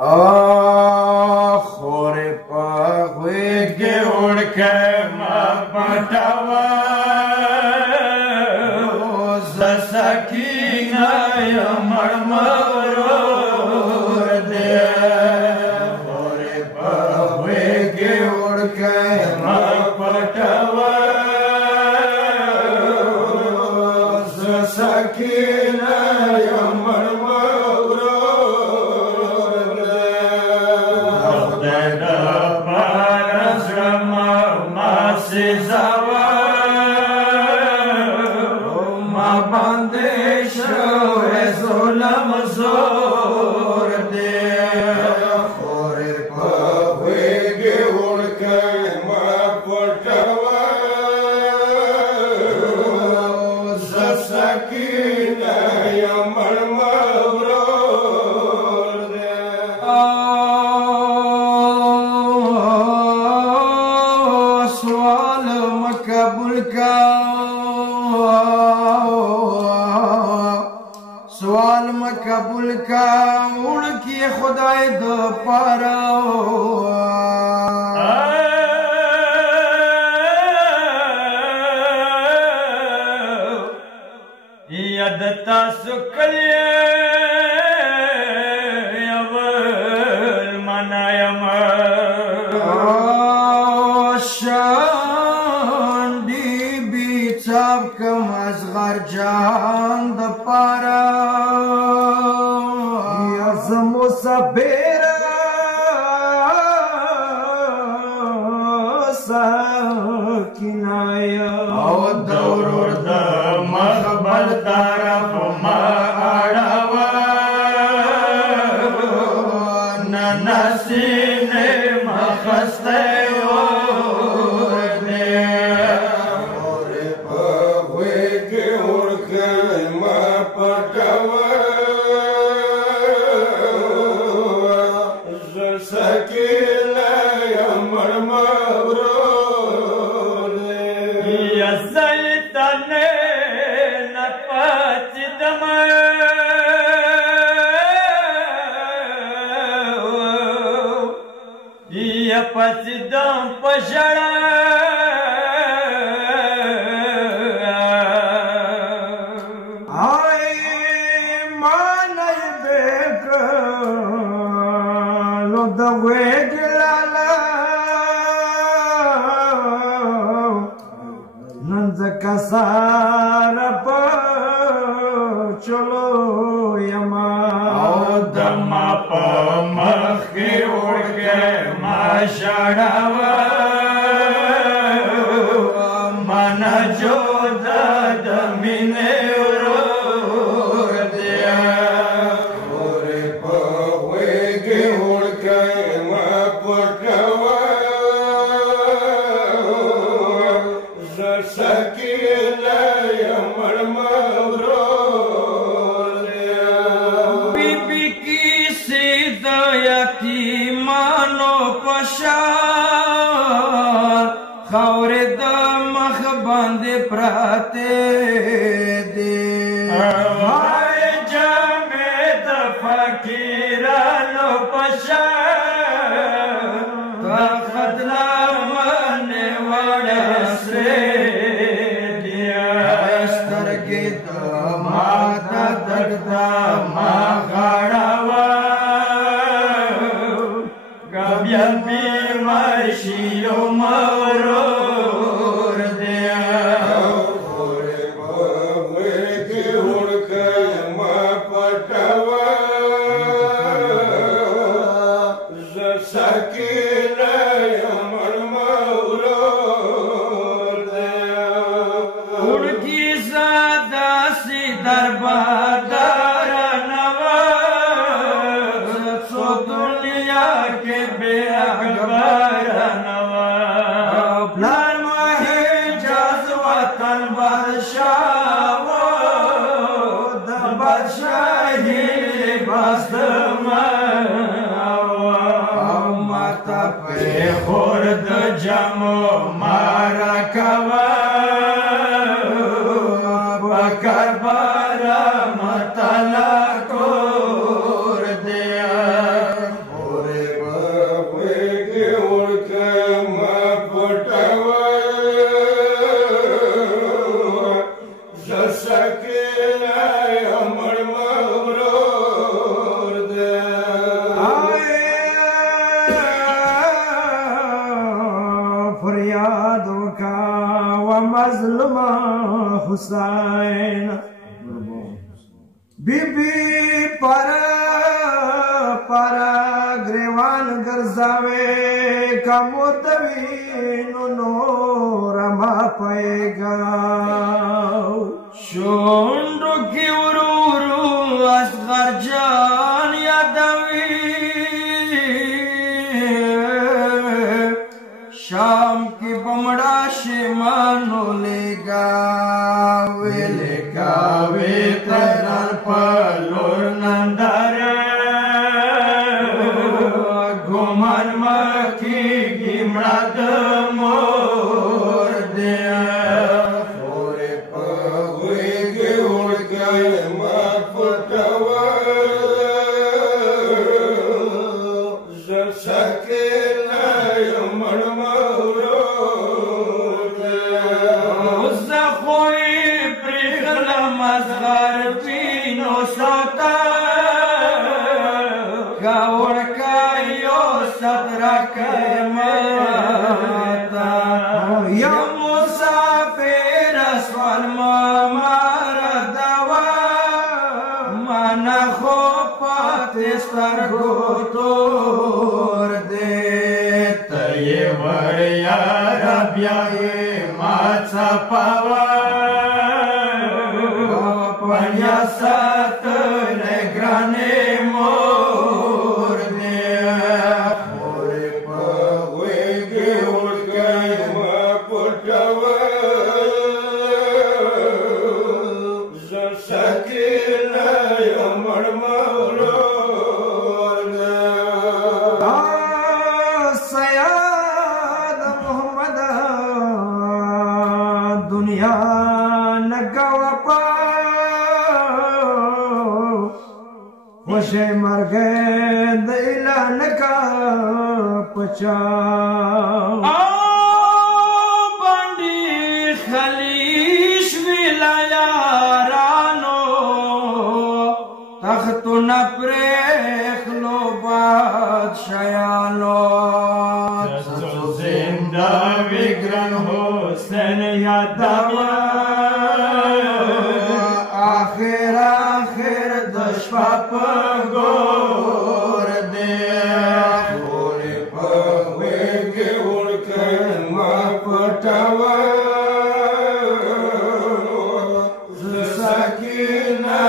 خورې په غوږ کې وړکې ما پټوه زه سکینه یم مړمرور دی خورې په غوږ کې وړکې ما پټوه زه سکینه یم ما باندې شوی ظلم زور دی خورې په غوږ کې وړکې ما پټوه زه سکینه یم مړمرور دی سوال مه قبول کا سوال مه قبول کا وړکې خدای د پاره ید تاسو کلیه اول منایم شانډي بی څاپ کم اصغر جان د پاره یا زمو صبر سکینایا او دورور د مخبل طرف ما اړوه نن سینې مخسته پسیدم پشړه آی مانای بیکلو د غوږ لاله نن ځکه ساره په چلو یما او دما په مخ کې وړکې ما شړوه من جوده د مینې ورور دی خورې په غوږ کې وړکې ما پټوه زه سکینه یم مړمرور دی بی بی کیسې د یتیمانو پشان خاورې د مخ باندې پراته دي وای جامې د فقیرانو پشان طاقت لمنې وړې سرې دي سترګې د ما د درد ما غړوه بیا بیمار شي یو مرور دی خورې په غوږ کې وړکې ما پټوه زه سکینه یم مړمرور دی وړکې زه داسې درباداره نه وم څو دنیا کې بې اکبره نه وم پلار مو حجاز وطن بادشاه و د بادشاهي لباس د او ماته پرېښور د جامو ما راکوه په کربلا متله کور دی حسین بی بی para grevan garzave kamotavino norama paega shundu ki ururu asghar jan yadavi sham ki bamda shimano legave tarar palor nandare Goman maki gimrad mor de Fore pagwe ge urgay maptawa Zasakena yaman mauro de Uzakhoi prikhla mazgar pino sota Gaur Satrakmata Ya musafir aswal mamaradawa Mana khopat stargotor de Taye varya rabya matsa pava Panya sat negrane दुनिया नगवपा वशे मर गए दिला नका पचा बंडी खलीश विलायारानो तख्त न प्रेख लो बादशायानो जिंदा विग्रह हुसैन यादवा आखिर दशपाप गोर दे गोरे पवे के उड़कर मापटावा सकीना